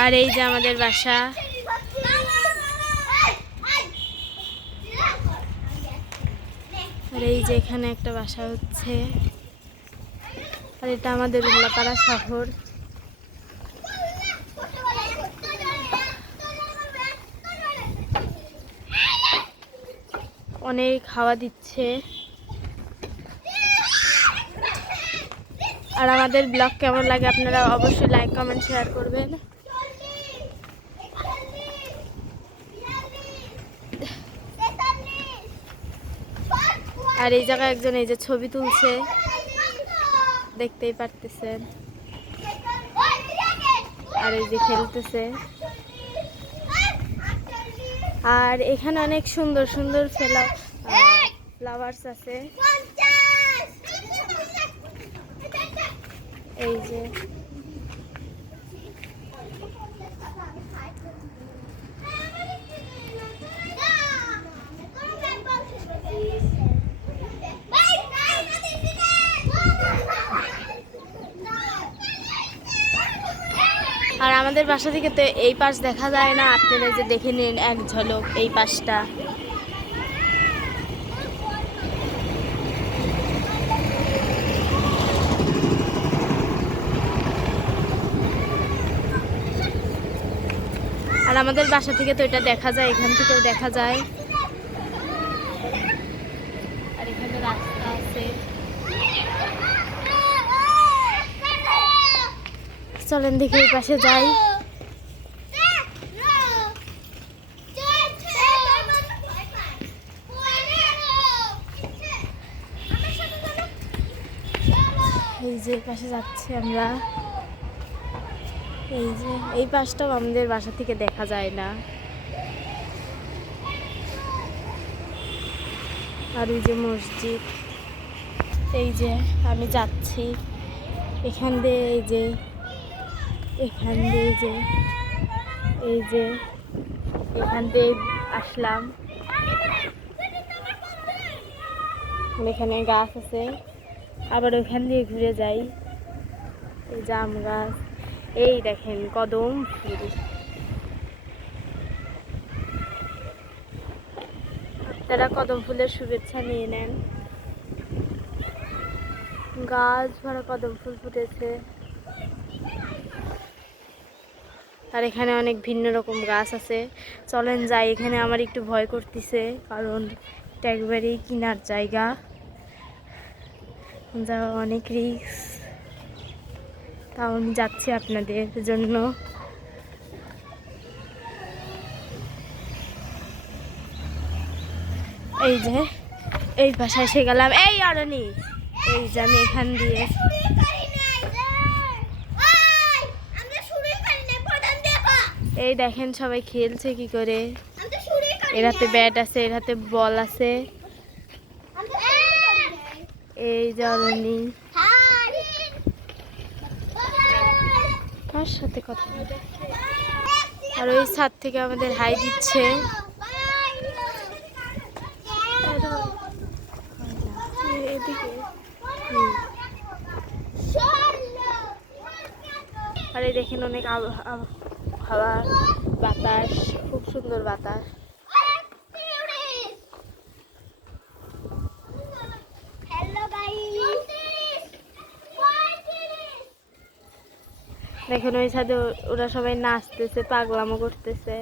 আর এই যে আমাদের বাসা। আর এই যে এখানে একটা বাসা হচ্ছে। আর এটা আমাদের উল্লাপাড়া শহর। অনেক হাওয়া দিচ্ছে। আর আমাদের ব্লগ কেমন লাগে আপনারা অবশ্যই লাইক কমেন্ট শেয়ার করবেন। আর এই জায়গায় একজন এই যে ছবি তুলছে। দেখতেই পারতেছেন। আর এই যে খেলতেছে। আর এখানে অনেক সুন্দর সুন্দর ফেলা ফ্লাওয়ার্স আছে। এই যে আর আমাদের বাসা থেকে তো এই পাশ দেখা যায় না। আপনারা যে দেখে নিন এক ঝলক এই পাশটা। আর আমাদের বাসা থেকে তো এটা দেখা যায়, এখান থেকেও দেখা যায়। আর এখানে রাস্তা আছে। চলেন দেখি এই পাশে যাই। এই যে পাশে যাচ্ছি আমরা। এই যে, এই পাশটাও আমাদের বাসা থেকে দেখা যায় না। আর ওই যে মসজিদ। এই যে, আমি যাচ্ছি। এখান দিয়ে এই যে এখান দিয়ে যে, এই যে, এখান দিয়ে আসলাম। এখানে গাছ আছে। আবার ওখান দিয়ে ঘুরে যাই। এই জাম গাছ। এই দেখেন কদম ফুল। আপনারা কদম ফুলের শুভেচ্ছা নিয়ে নেন। গাছ ভরা কদম ফুল ফুটেছে। আর এখানে অনেক ভিন্ন রকম গাছ আছে। চলেন যাই, এখানে আমার একটু ভয় করতেছে, কারণ এটা একবারেই কিনার জায়গা। যা অনেক রিস্ক। তাও আমি যাচ্ছি আপনাদের জন্য। এই যে, এই বাসায় এসে গেলাম। এই আরনি, এই যে আমি এখান দিয়ে এই দেখেন সবাই খেলছে কি করে? এর হাতে ব্যাট আছে এর হাতে বল আছে। এই অরণি। কার সাথে কথা আর ওই ছাদ থেকে আমাদের হাই দিচ্ছে। আর এই দেখেন অনেক আব- আব- হাওয়া বাতাস খুব সুন্দর বাতাস। দেখেন ওই সাথে ওরা সবাই নাচতেছে পাগলামো করতেছে।